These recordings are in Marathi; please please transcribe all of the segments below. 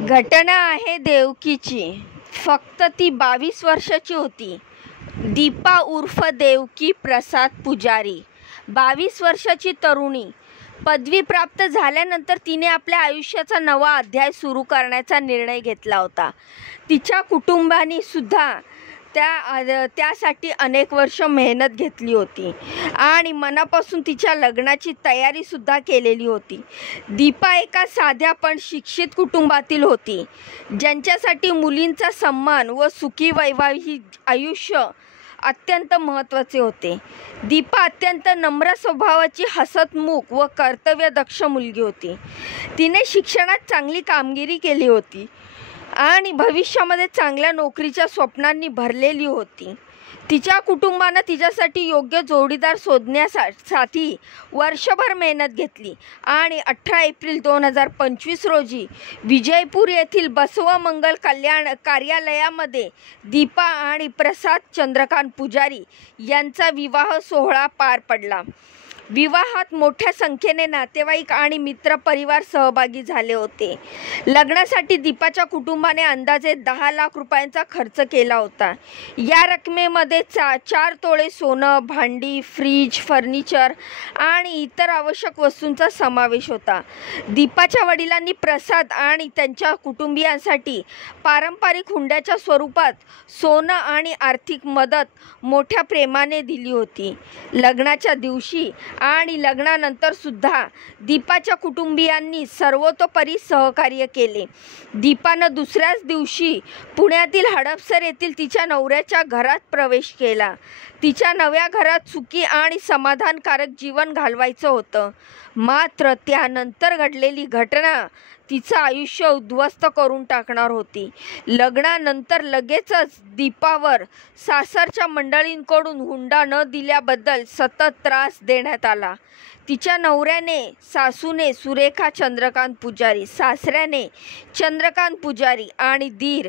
घटना आहे देवकीची. फक्त ती 22 वर्षाची होती. दीपा उर्फ देवकी प्रसाद पुजारी, 22 वर्षाची तरुणी. पदवी प्राप्त झाल्यानंतर तिने आपल्या आयुष्याचा नवा अध्याय सुरू करण्याचा निर्णय घेतला होता. तिच्या कुटुंबाने सुद्धा त्यासाठी अनेक वर्ष मेहनत घेतली होती आणि मनापासून तिच्या लग्नाची तयारीसुद्धा केलेली होती. दीपा एका साध्या पण शिक्षित कुटुंबातील होती, ज्यांच्यासाठी मुलींचा सन्मान व सुखी वैवाहिक आयुष्य अत्यंत महत्त्वाचे होते. दीपा अत्यंत नम्र स्वभावाची, हसतमुख व कर्तव्यदक्ष मुलगी होती. तिने शिक्षणात चांगली कामगिरी केली होती आणि भविष्यामध्ये चांगल्या नोकरीच्या स्वप्नांनी भरलेली होती. तिच्या कुटुंबानं तिच्यासाठी योग्य जोडीदार शोधण्यासाठी वर्षभर मेहनत घेतली आणि 18 एप्रिल 2025 रोजी विजयपूर येथील बसवमंगल कल्याण कार्यालयामध्ये दीपा आणि प्रसाद चंद्रकांत पुजारी यांचा विवाह सोहळा पार पडला. विवाहात मोठ्या संख्येने नातेवाईक आणि मित्रपरिवार सहभागी झाले होते. लग्नासाठी दीपाच्या कुटुंबाने अंदाजे 10 लाख रुपयांचा खर्च केला होता. या रकमेमध्ये 4 तोळे सोनं, भांडी, फ्रीज, फर्निचर आणि इतर आवश्यक वस्तूंचा समावेश होता. दीपाच्या वडिलांनी प्रसाद आणि त्यांच्या कुटुंबियांसाठी पारंपरिक हुंड्याच्या स्वरूपात सोनं आणि आर्थिक मदत मोठ्या प्रेमाने दिली होती. लग्नाच्या दिवशी आणि लग्नानंतर सुद्धा दीपाच्या कुटुंबियांनी सर्वतोपरी सहकार्य केले. दीपानं दुसऱ्याच दिवशी पुण्यातील हडपसर येथील तिच्या नवऱ्याच्या घरात प्रवेश केला. तिच्या नव्या घरात सुखी आणि समाधानकारक जीवन घालवायचं होतं. मात्र त्यानंतर घडलेली घटना तिचं आयुष्य उद्ध्वस्त करून टाकणार होती. लग्नानंतर लगेचच दीपावर सासरच्या मंडळींकडून हुंडा न दिल्याबद्दल सतत त्रास देण्यात आला. तिच्या नवऱ्याने, सासूने सुरेखा चंद्रकांत पुजारी, सासऱ्याने चंद्रकांत पुजारी आणि दीर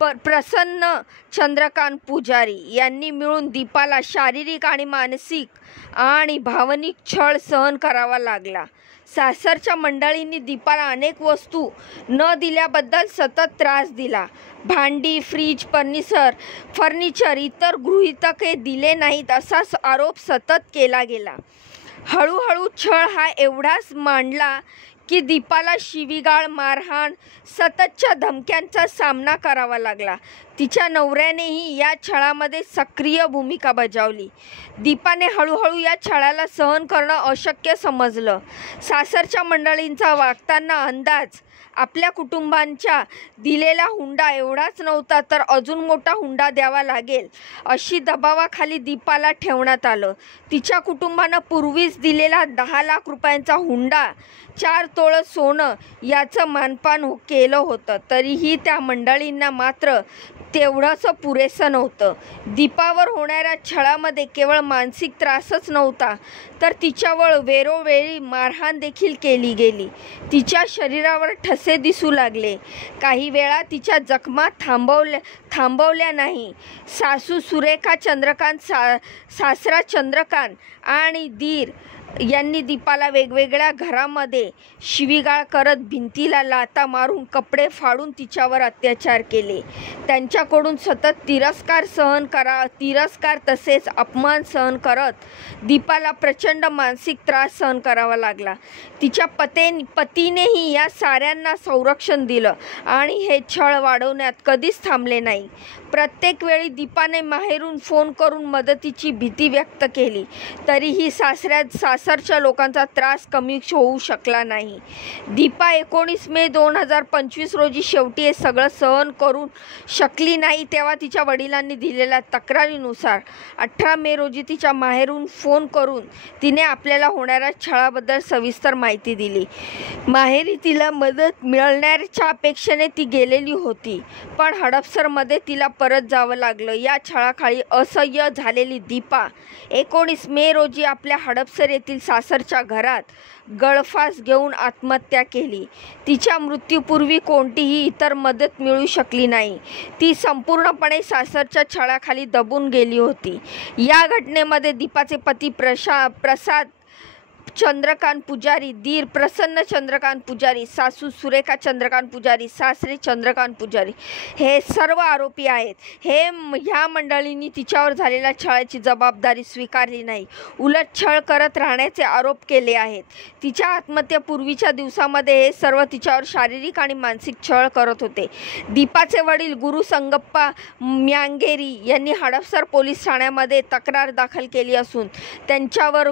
प्रसन्न चंद्रकांत पुजारी यांनी मिळून दीपाला शारीरिक आणि मानसिक आणि भावनिक छळ सहन करावा लागला. सासरच्या मंडळींनी दीपाला अनेक वस्तू न दिल्याबद्दल सतत त्रास दिला. भांडी, फ्रीज, फर्निचर, इतर गृहीतके दिले नाहीत असा आरोप सतत केला गेला. हळूहळू छळ हा एवढाच मांडला की दीपाला शिवीगाळ, मारहाण, सततच्या धमक्यांचा सामना करावा लागला. तिच्या नवऱ्यानेही या छळामध्ये सक्रिय भूमिका बजावली. दीपाने हळूहळू या छळाला सहन करणं अशक्य समजलं. सासरच्या मंडळींचा वागताना अंदाज आपल्या कुटुंबांच्या दिलेला हुंडा एवढाच नव्हता तर अजून मोठा हुंडा द्यावा लागेल अशी दबावाखाली दीपाला ठेवण्यात आलं. तिच्या कुटुंबानं पूर्वीच दिलेला 10 लाख रुपयांचा हुंडा, 4 तोळं सोनं याचं मानपान केलं होतं. तरीही त्या मंडळींना मात्र तेवढंच पुरेसं नव्हतं. दीपावर होणाऱ्या छळामध्ये केवळ मानसिक त्रासच नव्हता तर तिच्यावर वेळोवेळी मारहाण देखील केली गेली. तिच्या शरीरावर ठसे दिसू लागले. काही वेळा तिच्या जखमा थांबवल्या नाही. सासू सुरेखा चंद्रकांत, सासरा चंद्रकांत आणि दीर यांनी दीपाला वेगवेगळ्या घरामध्ये शिवीगाळ करत, भिंतीला लाथा मारून, कपडे फाडून तिच्यावर अत्याचार केले. त्यांच्याकडून सतत तिरस्कार तसेच अपमान सहन करत दीपाला प्रचंड मानसिक त्रास सहन करावा लागला. तिच्या पतीनेही या साऱ्यांना संरक्षण दिलं आणि हे छळ वाढवण्यात कधीच थांबले नाही. प्रत्येक वेळी दीपाने माहेरून फोन करून मदतीची भीती व्यक्त केली तरीही सासरच्या लोकांचा त्रास कमी होऊ शकला नाही. दीपा 19 मे 2025 रोजी शेवटी हे सगळं सहन करू शकली नाही. तेव्हा तिच्या वडिलांनी दिलेल्या तक्रारीनुसार 18 मे रोजी तिच्या माहेरून फोन करून तिने आपल्याला होणाऱ्या छळाबद्दल सविस्तर माहिती दिली. माहेरी तिला मदत मिळण्याच्या अपेक्षेने ती गेलेली होती, पण हडपसरमध्ये तिला परत जावं लागलं. या छळाखाली असह्य झालेली दीपा 19 मे रोजी आपल्या हडपसर येथील सासरच्या घरात गळफास घेऊन आत्महत्या केली. तिच्या मृत्यूपूर्वी कोणतीही इतर मदत मिळू शकली नाही. ती संपूर्णपणे सासरच्या छळाखाली दबून गेली होती. या घटनेमध्ये दीपाचे पती प्रसाद चंद्रकांत पुजारी, दीर प्रसन्न चंद्रकांत पुजारी, सासू सुरेखा चंद्रकांत पुजारी, सासरे चंद्रकांत पुजारी हे सर्व आरोपी आहेत. ह्या मंडळींनी तिच्यावर झालेल्या छळाची जबाबदारी स्वीकारली नाही, उलट छळ करत राहण्याचे आरोप केले आहेत. तिच्या आत्महत्येपूर्वीच्या दिवसामध्ये हे सर्व तिच्यावर शारीरिक आणि मानसिक छळ करत होते. दीपाचे वडील गुरु संगप्पा म्यांगेरी यांनी हडपसर पोलीस ठाण्यामध्ये तक्रार दाखल केली असून त्यांच्यावर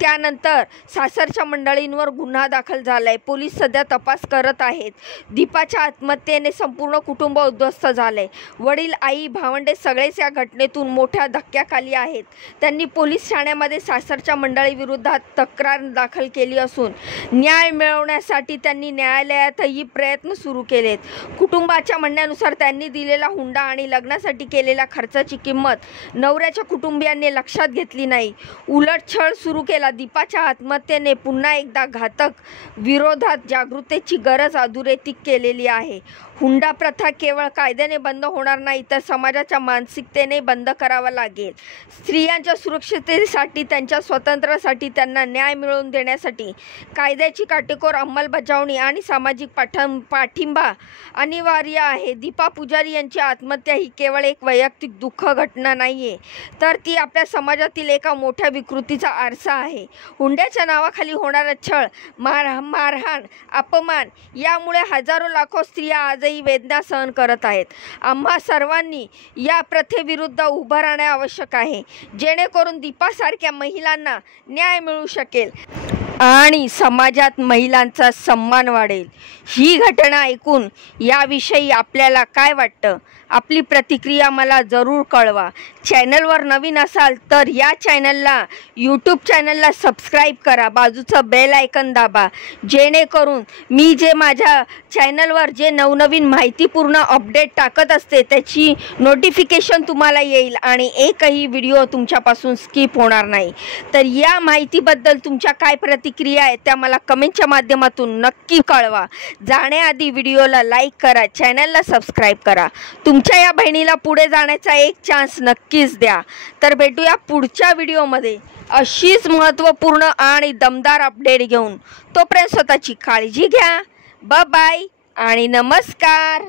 त्यानंतर सासरच्या मंडळींवर गुन्हा दाखल झालाय. पोलीस सध्या तपास करत आहेत. दीपाच्या आत्महत्येने संपूर्ण कुटुंब उद्ध्वस्त झाले. वडील, आई, भावंडे सगळेच या घटनेतून मोठ्या धक्क्याखाली आहेत. त्यांनी पोलीस ठाण्यामध्ये सासरच्या मंडळीविरोधात तक्रार दाखल केली असून न्याय मिळवण्यासाठी त्यांनी न्यायालयातही प्रयत्न सुरू केलेत. कुटुंबाच्या म्हणण्यानुसार त्यांनी दिलेला हुंडा आणि लग्नासाठी केलेल्या खर्चाची किंमत नवऱ्याच्या कुटुंबियांनी लक्षात घेतली नाही, उलट छळ सुरू केला. दीपाच्या आत्महत्येने पुन्हा एकदा घातक विरोधात जागृतीची गरज अधोरेखित केलेली आहे. हुंडा प्रथा केवळ कायद्याने बंद होणार नाही, तर समाजाच्या मानसिकतेने बंद करावा लागेल. स्त्रियांच्या सुरक्षिततेसाठी, त्यांच्या स्वातंत्र्यासाठी, त्यांना न्याय मिळवून देण्यासाठी कायद्याची काटेकोर अंमलबजावणी आणि सामाजिक पाठिंबा अनिवार्य आहे. दीपा पुजारी यांची आत्महत्या ही केवळ एक वैयक्तिक दुःख घटना नाही आहे, तर ती आपल्या समाजातील एका मोठ्या विकृतीचा आरसा आहे. हुंड्याच्या नावाखाली होणारा छळ, मारहाण, अपमान यामुळे हजारो लाखो स्त्रिया आजही वेदना सहन करत आहेत. आम्हा सर्वांनी या प्रथेविरुद्ध उभं राहणे आवश्यक आहे, जेणेकरून दीपासारख्या महिलांना न्याय मिळू शकेल आणि समाजात महिलांचा सन्मान वाढेल. ही घटना ऐकून याविषयी आपल्याला काय वाटतं? आपली प्रतिक्रिया मला जरूर कळवा. चॅनलवर नवीन असाल तर या चॅनलला, यूट्यूब चॅनलला सबस्क्राईब करा, बाजूचं बेल आयकन दाबा, जेणेकरून मी जे माझ्या चॅनलवर जे नवनवीन माहितीपूर्ण अपडेट टाकत असते त्याची नोटिफिकेशन तुम्हाला येईल आणि एकही व्हिडिओ तुमच्यापासून स्किप होणार नाही. तर या माहितीबद्दल तुमच्या काय प्रतिक्रिया आहेत त्या मला कमेंटच्या माध्यमातून नक्की कळवा. जाण्याआधी व्हिडिओला लाईक करा, चॅनलला सबस्क्राईब करा. तुमच्या या बहिणीला पुढे जाण्याचा एक चान्स नक्कीच द्या. तर भेटूया पुढच्या व्हिडिओमध्ये अशीच महत्त्वपूर्ण आणि दमदार अपडेट घेऊन. तोपर्यंत स्वतःची काळजी घ्या. बाय बाय आणि नमस्कार.